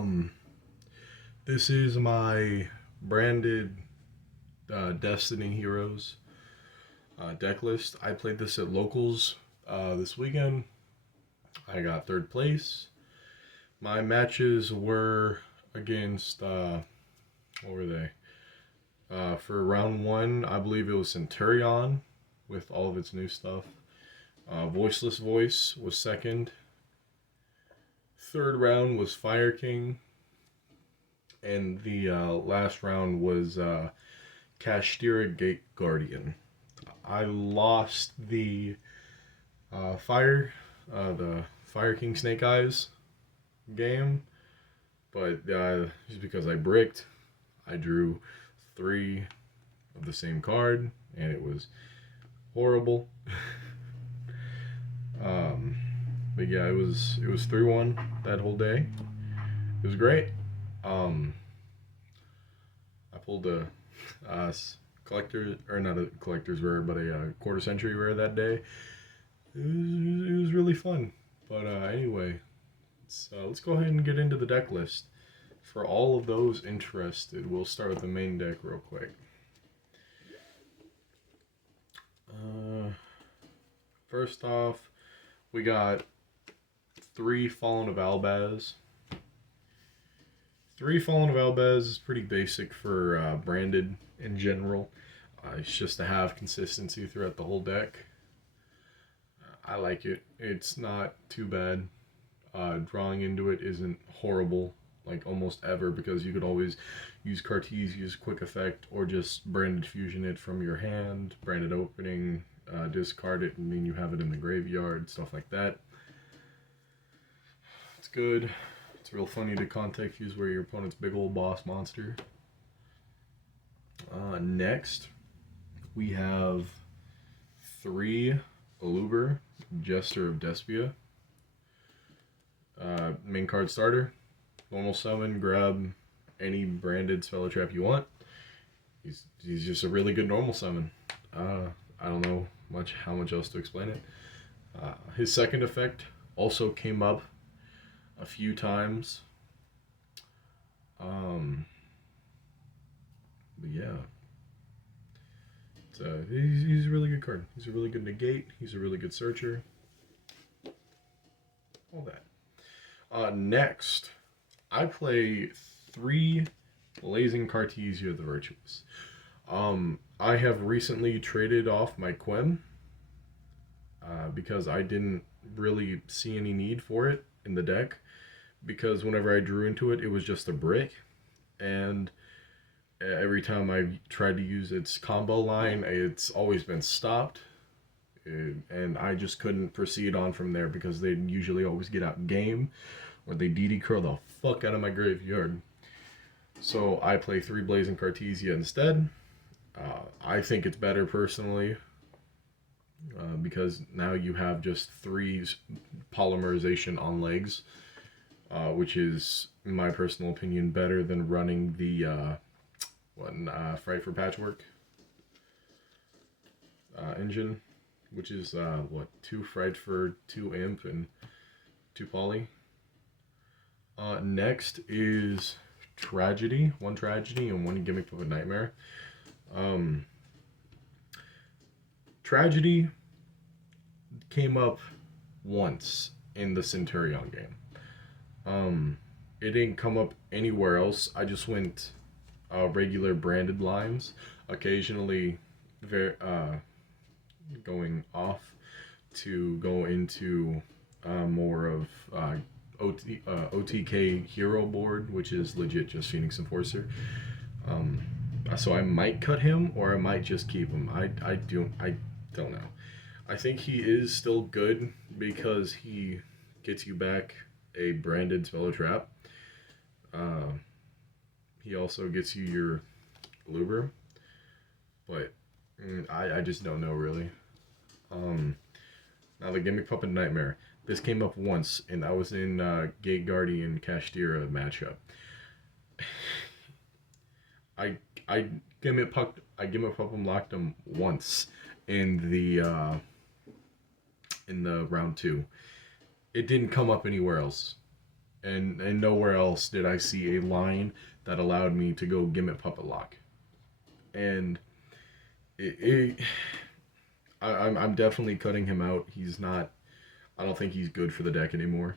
Um, this is my branded Destiny Heroes deck list. I played this at locals this weekend. I got third place. My matches were against what were they? For round one, I believe it was Centurion with all of its new stuff. Voiceless Voice was second. Third round was Fire King, and the last round was Kashtira Gate Guardian. I lost the Fire King Snake Eyes game, but just because I bricked, I drew three of the same card, and it was horrible. um, but yeah, it was 3-1 that whole day. It was great. Um, I pulled a collector, or not a collector's rare, but a quarter century rare that day. It was really fun. But anyway, let's go ahead and get into the deck list. For all of those interested, we'll start with the main deck real quick. First off, we got 3 Fallen of Albaz. 3 Fallen of Albaz is pretty basic for branded in general. It's just to have consistency throughout the whole deck. I like it. It's not too bad. Drawing into it isn't horrible, like almost ever, because you could always use Cartesia's quick effect or just branded fusion it from your hand, branded opening, discard it, and then you have it in the graveyard, stuff like that. It's good. It's real funny to contact fuse where your opponent's big old boss monster. Next, we have 3 Aluber, Jester of Despia. Main card starter. Normal summon, grab any branded spell or trap you want. He's just a really good normal summon. I don't know how much else to explain it. His second effect also came up a few times. But yeah. He's a really good card. He's a really good negate. He's a really good searcher. All that. Next, I play 3 Blazing Cartesia the Virtuous. I have recently traded off my Quem because I didn't really see any need for it in the deck, because whenever I drew into it, it was just a brick, and every time I've tried to use its combo line, it's always been stopped, and I just couldn't proceed on from there because they usually always get out game, or they DD curl the fuck out of my graveyard. So I play 3 Blazing Cartesia instead. I think it's better personally, because now you have just 3 polymerization on legs, which is, in my personal opinion, better than running the Fright for Patchwork engine, which is 2 Fright for 2 Imp and 2 Poly. Next is Tragedy, 1 Tragedy and 1 Gimmick of a Nightmare. Tragedy came up once in the Centurion game. It didn't come up anywhere else. I just went regular branded lines, occasionally going off to go into more of OTK hero board, which is legit just Phoenix Enforcer. So I might cut him, or I might just keep him. I don't know. I think he is still good because he gets you back a branded spell or trap. He also gets you your Luber, but I just don't know really. Now the Gimmick Puppet Nightmare. This came up once, and I was in Gate Guardian Kashtira matchup. I Gimmick Puppet locked him once in the round 2. It didn't come up anywhere else. and nowhere else did I see a line that allowed me to go Gimmet Puppet Lock. And it I'm definitely cutting him out. He's not. I don't think he's good for the deck anymore.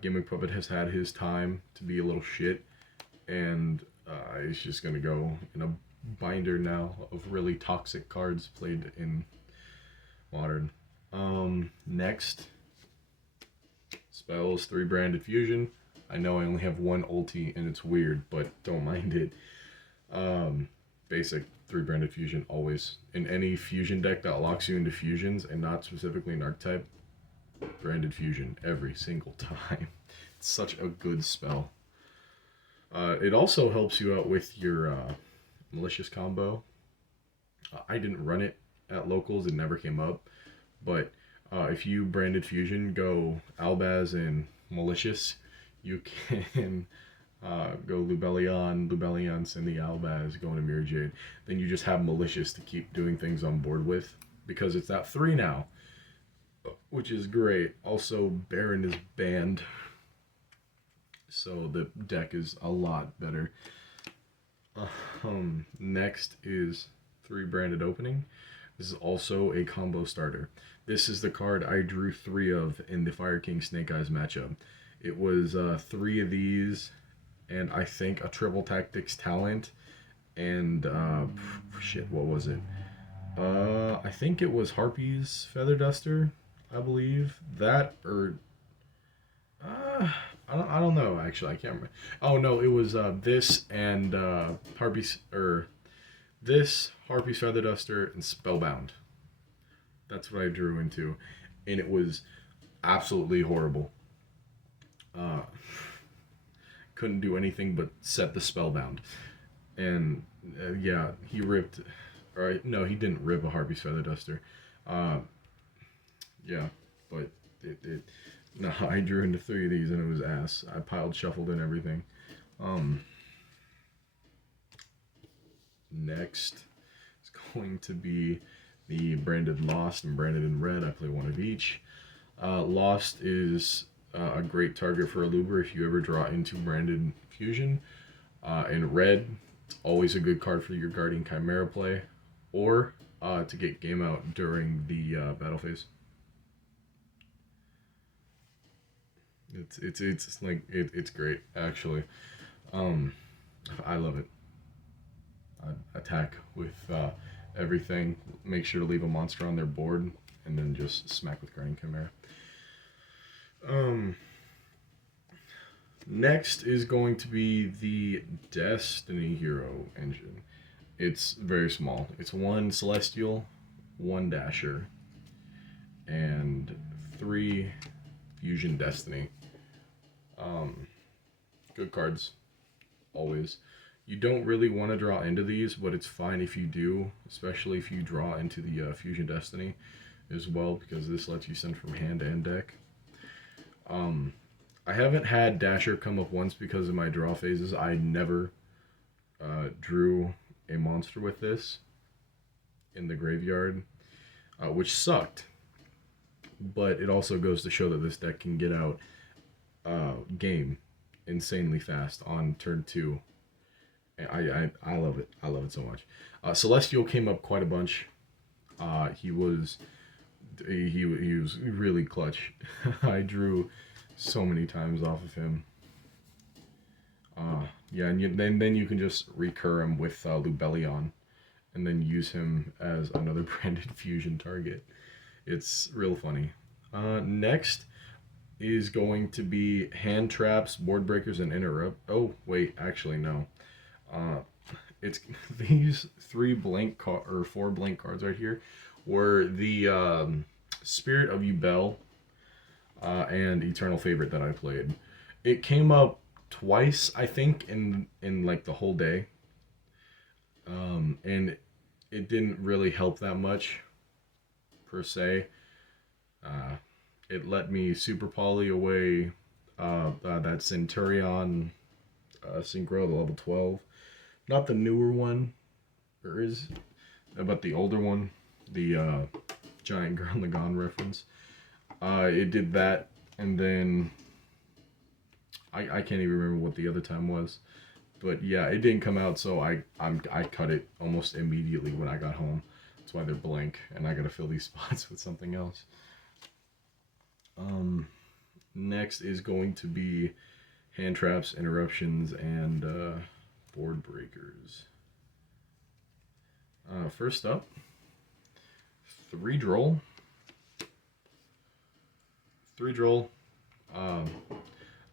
Gimmick Puppet has had his time to be a little shit, and he's just gonna go in a binder now of really toxic cards played in Modern. Next, spells 3 Branded Fusion. I know I only have one ulti and it's weird, but don't mind it. Basic 3 Branded Fusion always. In any fusion deck that locks you into fusions and not specifically an archetype, Branded Fusion every single time. It's such a good spell. It also helps you out with your malicious combo. I didn't run it at locals, it never came up. But if you Branded Fusion go Albaz and malicious, you can go Lubellion, send the Albaz, go into Mirror Jade. Then you just have malicious to keep doing things on board with, because it's at 3 now, which is great. Also, Baron is banned, so the deck is a lot better. Next is 3 Branded Opening. This is also a combo starter. This is the card I drew 3 of in the Fire King Snake Eyes matchup. It was 3 of these, and I think a Triple Tactics Talent, and shit, what was it? I think it was Harpy's Feather Duster, I believe. That, or I don't know, actually. I can't remember. Oh no, it was this and Harpy's, or this, Harpy's Feather Duster, and Spellbound. That's what I drew into, and it was absolutely horrible. Couldn't do anything but set the Spellbound, and yeah, he ripped. Or no, he didn't rip a Harpy's Feather Duster. Yeah, but it no, I drew into 3 of these and it was ass. I piled, shuffled, and everything. Next is going to be the Branded Lost and Branded in Red. I play 1 of each. Lost is a great target for a Luber if you ever draw into Branded Fusion. In Red, it's always a good card for your Guardian Chimera play, or to get game out during the battle phase. It's like it's great actually. I love it. I attack with everything. Make sure to leave a monster on their board, and then just smack with Guardian Chimera. Next is going to be the Destiny Hero engine. It's very small. It's 1 Celestial, 1 Dasher, and 3 Fusion Destiny. Good cards, always. You don't really want to draw into these, but it's fine if you do, especially if you draw into the Fusion Destiny as well, because this lets you send from hand and deck. I haven't had Dasher come up once because of my draw phases. I never drew a monster with this in the graveyard, which sucked. But it also goes to show that this deck can get out game insanely fast on turn 2. I love it. I love it so much. Celestial came up quite a bunch. He was really clutch. I drew so many times off of him. Yeah, and then you can just recur him with Lubellion, and then use him as another Branded Fusion target. It's real funny. Next is going to be Hand Traps, Board Breakers, and Interrupt. Oh, wait, actually, no. It's these 3 blank or 4 blank cards right here were the Spirit of Yubel and Eternal Favorite that I played. It came up twice, I think, in like the whole day. And it didn't really help that much, per se. It let me Super Poly away that Centurion Synchro, the level 12. Not the newer one, or is, but the older one, the Giant Girl Lagan reference. It did that, and then I can't even remember what the other time was. But yeah, it didn't come out, so I cut it almost immediately when I got home. That's why they're blank, and I gotta fill these spots with something else. Next is going to be hand traps, interruptions, and board breakers. First up, 3 droll. 3 droll.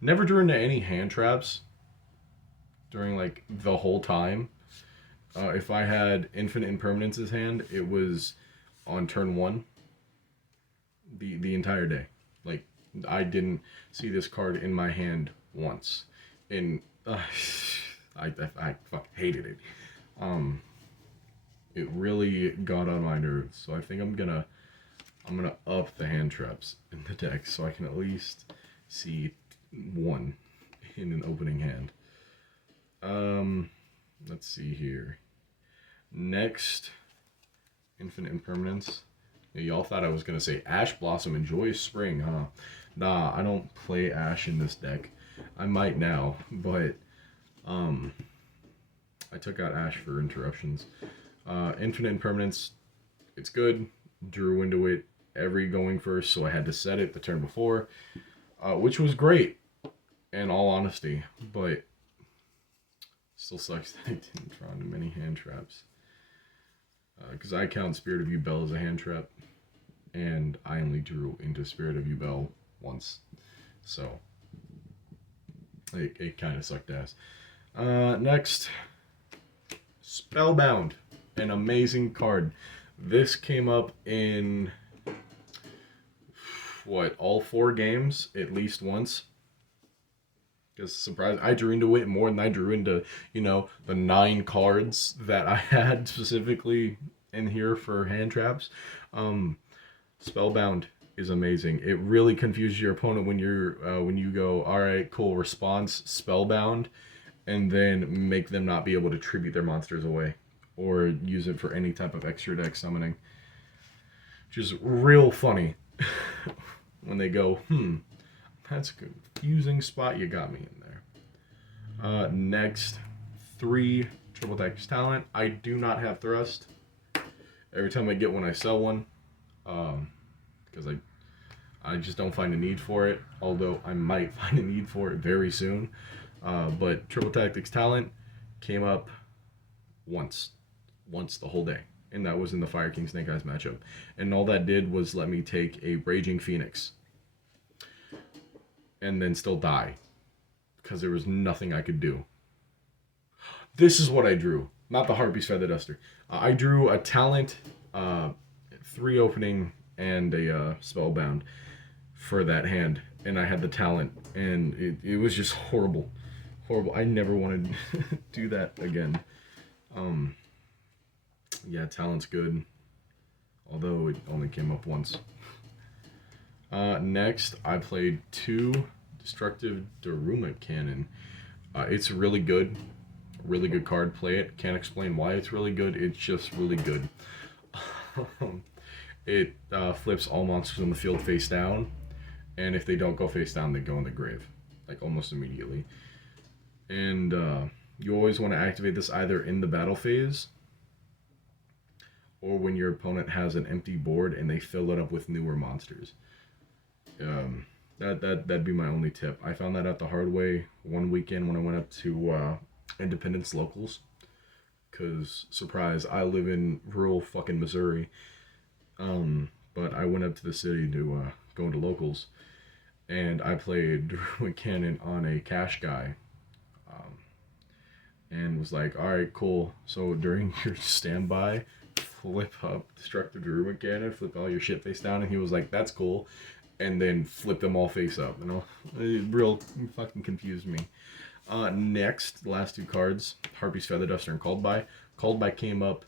Never drew into any hand traps during like the whole time. If I had Infinite Impermanence's hand, it was on turn 1 the entire day. Like, I didn't see this card in my hand once. And I fucking hated it. It really got on my nerves. So I think I'm gonna up the hand traps in the deck so I can at least see 1 in an opening hand. Let's see here. Next, Infinite Impermanence. Yeah, y'all thought I was gonna say Ash Blossom and Joyous Spring, huh? Nah, I don't play Ash in this deck. I might now, but I took out Ash for interruptions. Infinite Impermanence, it's good. Drew into it every going first, so I had to set it the turn before, which was great, in all honesty, but still sucks that I didn't draw into many hand traps. Because I count Spirit of Yubel as a hand trap, and I only drew into Spirit of Yubel once, so it kind of sucked ass. Next, Spellbound, an amazing card. This came up in all 4 games at least once. Because surprise, I drew into it more than I drew into, the 9 cards that I had specifically in here for hand traps. Spellbound is amazing. It really confuses your opponent when you go, all right, cool, response, Spellbound, and then make them not be able to tribute their monsters away or use it for any type of extra deck summoning. Which is real funny when they go, that's a confusing spot you got me in there. Next, 3 Triple Tactics Talent. I do not have Thrust. Every time I get one, I sell one. Because I just don't find a need for it. Although I might find a need for it very soon. But Triple Tactics Talent came up once the whole day. And that was in the Fire King Snake Eyes matchup. And all that did was let me take a Raging Phoenix and then still die because there was nothing I could do. This is what I drew, not the Harpy's Feather Duster. I drew a Talent, 3 opening, and a Spellbound for that hand, and I had the Talent, and it was just horrible. I never wanted to do that again. Yeah, Talent's good, although it only came up once. Next, I played 2 Destructive Daruma Cannon. It's really good card. Play it. Can't explain why it's really good. It's just really good. It flips all monsters on the field face down, and if they don't go face down, they go in the grave, like almost immediately. And you always want to activate this either in the battle phase or when your opponent has an empty board and they fill it up with newer monsters. That'd be my only tip. I found that out the hard way one weekend when I went up to Independence Locals. Because, surprise, I live in rural fucking Missouri. But I went up to the city to go into Locals. And I played Druid Cannon on a cash guy. And was like, alright, cool. So during your standby, flip up Destructive Druid Cannon, flip all your shit face down. And he was like, that's cool. And then flip them all face up. It real fucking confused me. Next, the last 2 cards, Harpy's Feather Duster and Called By. Called By came up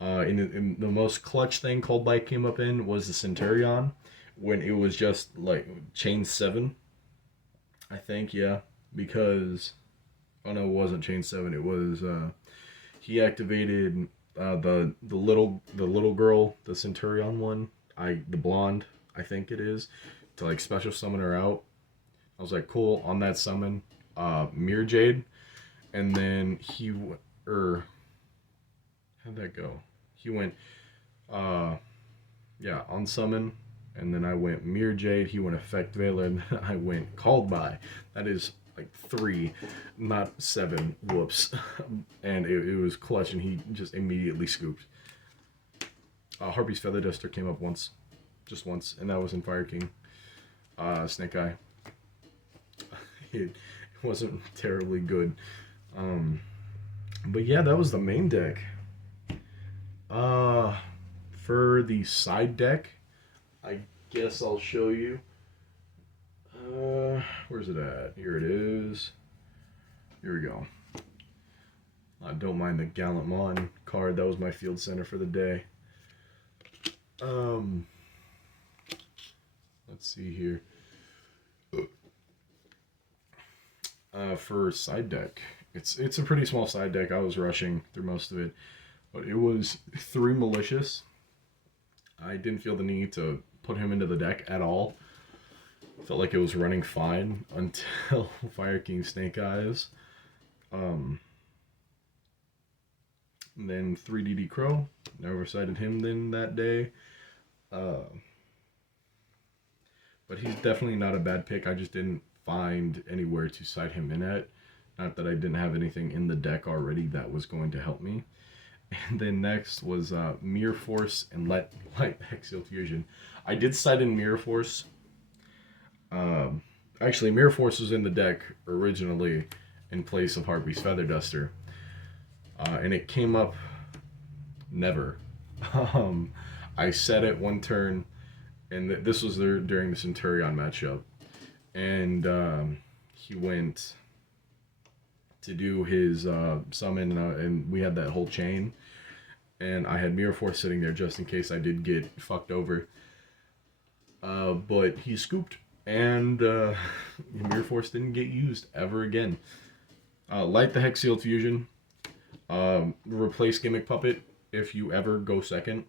in the most clutch thing Called By came up in was the Centurion, when it was just like chain 7, I think, yeah, because oh no, it wasn't chain 7. It was he activated the little girl, the Centurion one, the blonde, I think it is, to like special summon her out I was like, cool, on that summon, Mirror Jade, and then how'd that go? He went, uh, yeah, on summon, and then I went Mirror Jade, he went Effect Veiler, and then I went Called By. That is like 3, not 7. Whoops. And it was clutch, and he just immediately scooped. Harpy's Feather Duster came up once, just once, and that was in Fire King. Snake Eye. It wasn't terribly good. But yeah, that was the main deck. For the side deck, I guess I'll show you. Where's it at? Here it is. Here we go. I don't mind the Gallant Mon card. That was my field center for the day. Let's see here. For side deck, it's a pretty small side deck. I was rushing through most of it, but it was 3 Malicious. I didn't feel the need to put him into the deck at all. Felt like it was running fine until Fire King Snake Eyes. And then 3DD Crow. Never sided him then that day. But he's definitely not a bad pick. I just didn't find anywhere to side him in at. Not that I didn't have anything in the deck already that was going to help me. And then next was Mirror Force and Light Hexial Fusion. I did side in Mirror Force. Actually, Mirror Force was in the deck originally in place of Harpy's Feather Duster. And it came up never. I set it one turn, and this was during the Centurion matchup. And he went to do his summon, and we had that whole chain. And I had Mirror Force sitting there just in case I did get fucked over. But he scooped, and Mirror Force didn't get used ever again. Light the Hexial Fusion. Replace Gimmick Puppet if you ever go second.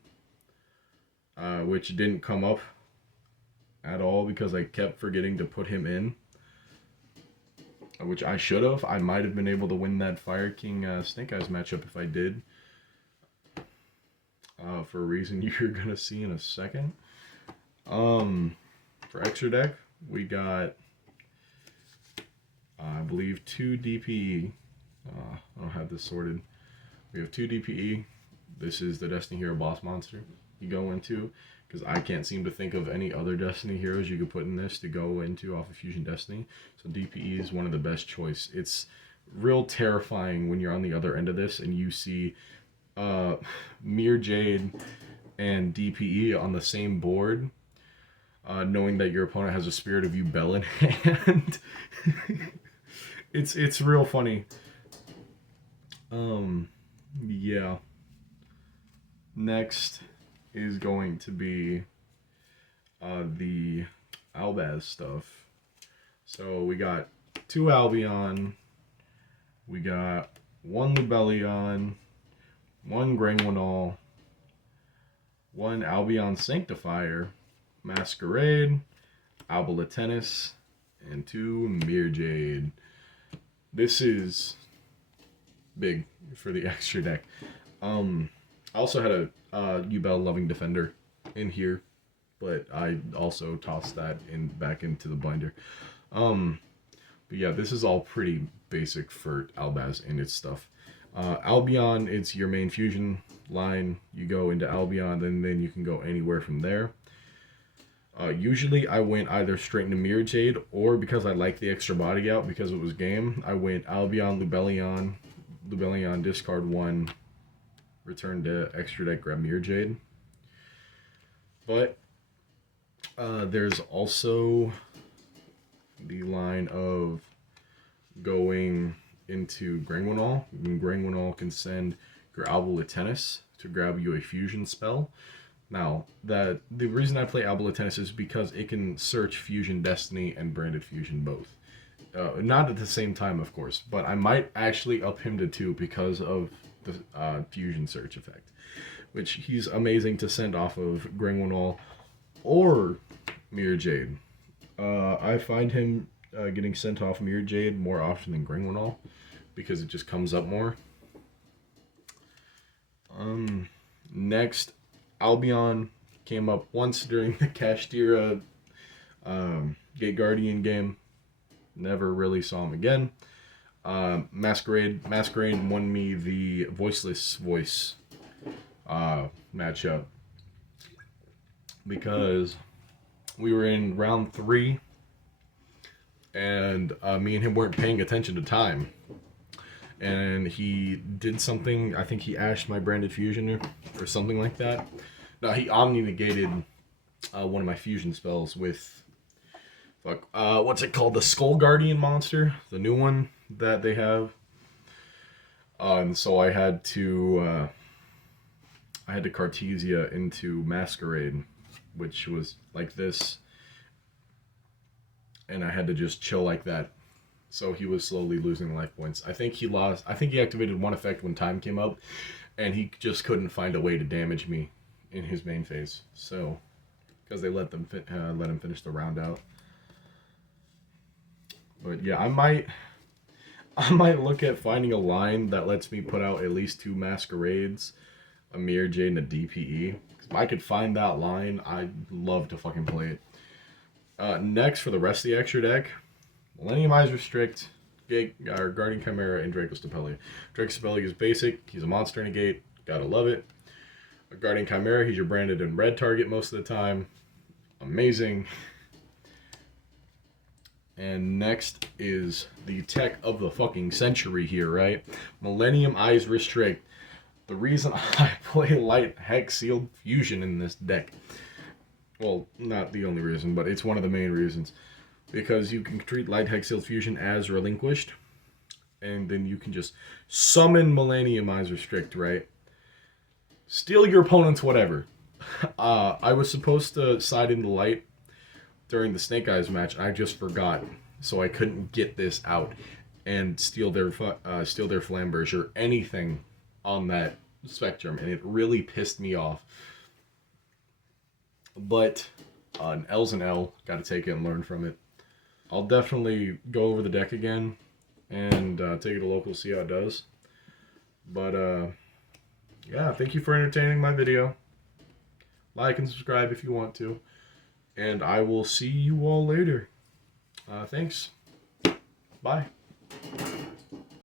Which didn't come up at all because I kept forgetting to put him in. Which I should have. I might have been able to win that Fire King Snake Eyes matchup if I did. For a reason you're going to see in a second. For extra deck, we got, I believe, 2 DPE. I don't have this sorted. We have 2 DPE. This is the Destiny Hero boss monster you go into, because I can't seem to think of any other Destiny heroes you could put in this to go into off of Fusion Destiny. So DPE is one of the best choice. It's real terrifying when you're on the other end of this and you see Mirror Jade and DPE on the same board, knowing that your opponent has a Spirit of Yubel in hand. It's real funny. Yeah. Next is going to be the Albaz stuff. So we got 2 Albion, we got 1 Lubellion, 1 Grangwinol, 1 Albion Sanctifier, Masquerade, Albalatennis, and 2 Mirror Jade. This is big for the extra deck. I also had a Yubel Loving Defender in here, but I also tossed that back into the binder. But yeah, this is all pretty basic for Albaz and its stuff. Albion, it's your main fusion line. You go into Albion, and then you can go anywhere from there. Usually I went either straight into Mirror Jade, or because I like the extra body out because it was game, I went Albion, Lubellion, discard 1, return to extra deck, grab Mirror Jade. But there's also the line of going into Grangwinol. Grangwinol can send your Albalatennis to grab you a fusion spell. Now, the reason I play Albalatennis is because it can search Fusion Destiny and Branded Fusion both. Not at the same time, of course, but I might actually up him to 2 because of the Fusion Search effect, which he's amazing to send off of Grangwinol or Mirror Jade. I find him getting sent off Mirror Jade more often than Gringwinol because it just comes up more. Next, Albion came up once during the Kashtira Gate Guardian game. Never really saw him again. Masquerade won me the Voiceless Voice matchup because we were in round 3 and me and him weren't paying attention to time. And he did something, I think he ashed my Branded Fusion or something like that. No, he Omni-negated one of my fusion spells with, what's it called? The Skull Guardian monster, the new one that they have. And so I had to Cartesia into Masquerade, which was like this. And I had to just chill like that. So he was slowly losing life points. I think he activated one effect when time came up, and he just couldn't find a way to damage me in his main phase. So, because they let him finish the round out. But yeah, I might look at finding a line that lets me put out at least 2 Masquerades, a Mirror Jade, and a DPE. If I could find that line, I'd love to fucking play it. Next, for the rest of the extra deck, Millennium Eyes Restrict, Guardian Chimera, and Draco Stapeli. Draco Stapeli is basic. He's a monster in a gate. Gotta love it. A Guardian Chimera, he's your branded and red target most of the time. Amazing. And next is the tech of the fucking century here, right? Millennium Eyes Restrict. The reason I play Light Hex Sealed Fusion in this deck, well, not the only reason, but it's one of the main reasons. Because you can treat Light Hex Sealed Fusion as relinquished, and then you can just summon Millennium Eyes Restrict, right? Steal your opponent's whatever. I was supposed to side into Light during the Snake Eyes match. I just forgot, so I couldn't get this out and steal their Flamberge or anything on that spectrum, and it really pissed me off. But an L's an L, got to take it and learn from it. I'll definitely go over the deck again and take it to local, see how it does. But yeah, thank you for entertaining my video. Like and subscribe if you want to. And I will see you all later. Thanks. Bye.